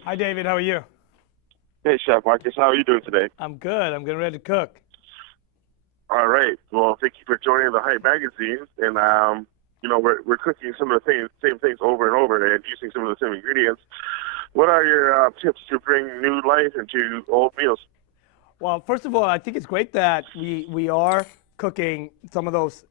Hi, David. How are you? Hey, Chef Marcus, how are you doing today? I'm good. I'm getting ready to cook. All right. Well, thank you for joining the Hype Magazine. And we're cooking some of the same things over and over, and using some of the same ingredients. What are your tips to bring new life into old meals? Well, first of all, I think it's great that we are cooking some of those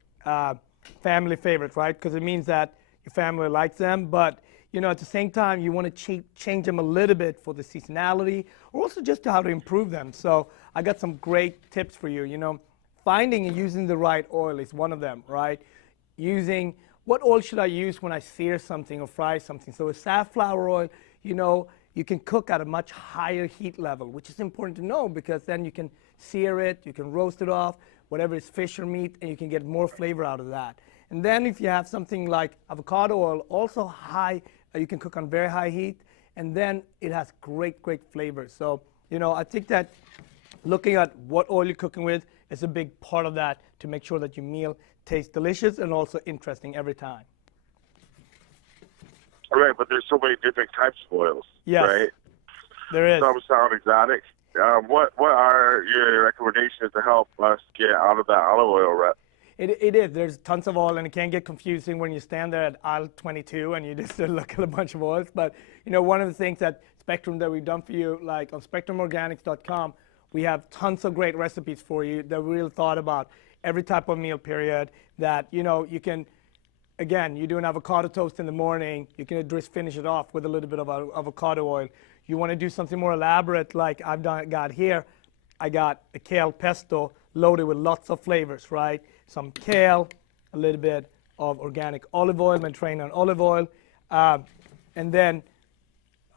family favorites, right? Because it means that your family likes them. But at the same time, you want to change them a little bit for the seasonality, or also just to how to improve them. So I got some great tips for you. Finding and using the right oil is one of them, right? Using what oil should I use when I sear something or fry something? So with safflower oil, you can cook at a much higher heat level, which is important to know because then you can sear it, you can roast it off, whatever is fish or meat, and you can get more flavor out of that. And then if you have something like avocado oil, also high, you can cook on very high heat, and then it has great, great flavor. So, I think that looking at what oil you're cooking with is a big part of that to make sure that your meal tastes delicious and also interesting every time. All right, but there's so many different types of oils, Yes, right? there is. Some sound exotic. What are your recommendations to help us get out of that olive oil rut? It is. There's tons of oil, and it can get confusing when you stand there at aisle 22 and you just look at a bunch of oils. But one of the things at Spectrum that we've done for you, like on SpectrumOrganics.com, we have tons of great recipes for you that we really thought about every type of meal period. That you can, again, you do an avocado toast in the morning, you can just finish it off with a little bit of avocado oil. You want to do something more elaborate, like got here. I got a kale pesto loaded with lots of flavors, right? Some kale, a little bit of organic olive oil, Mediterranean olive oil. And then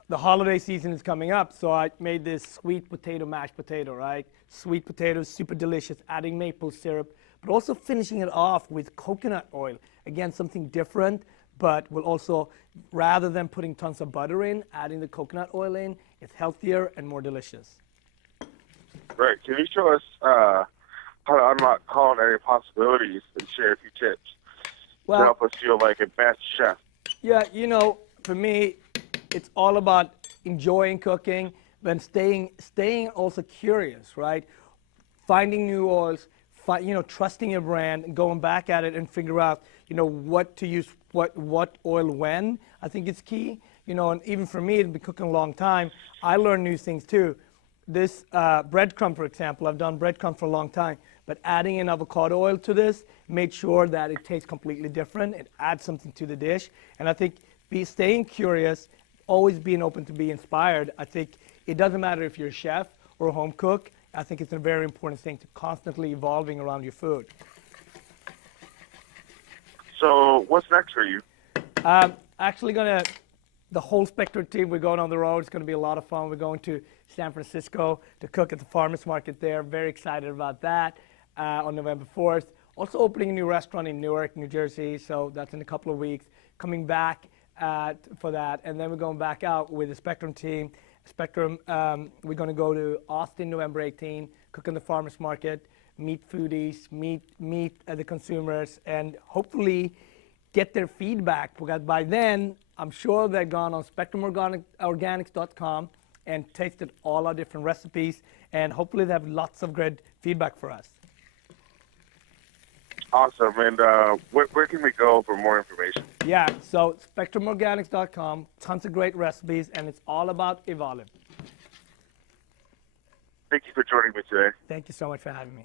the holiday season is coming up, so I made this sweet potato mashed potato, right? Sweet potatoes, super delicious, adding maple syrup, but also finishing it off with coconut oil. Again, something different, but will also, rather than putting tons of butter in, adding the coconut oil in, it's healthier and more delicious. Right. Can you show us how to unlock culinary possibilities and share a few tips to help us feel like a best chef? Yeah, for me, it's all about enjoying cooking, but staying also curious, right? Finding new oils, trusting your brand, and going back at it and figure out, what to use, what oil when. I think it's key. And even for me, it's been cooking a long time. I learn new things too. This breadcrumb, for example, I've done breadcrumb for a long time, but adding in avocado oil to this made sure that it tastes completely different. It adds something to the dish. And I think staying curious, always being open to be inspired. I think it doesn't matter if you're a chef or a home cook. I think it's a very important thing to constantly evolving around your food. So what's next for you? Actually the whole Spectrum team, we're going on the road. It's going to be a lot of fun. We're going to San Francisco to cook at the farmers market there. Very excited about that on November 4th. Also opening a new restaurant in Newark, New Jersey. So that's in a couple of weeks. Coming back for that. And then we're going back out with the Spectrum team. Spectrum, we're going to go to Austin November 18, cook in the farmers market, meet foodies, meet the consumers, and hopefully get their feedback. Because by then, I'm sure they've gone on SpectrumOrganics.com and tasted all our different recipes, and hopefully they have lots of great feedback for us. Awesome. And where can we go for more information? Yeah, so SpectrumOrganics.com, tons of great recipes, and it's all about evolving. Thank you for joining me today. Thank you so much for having me.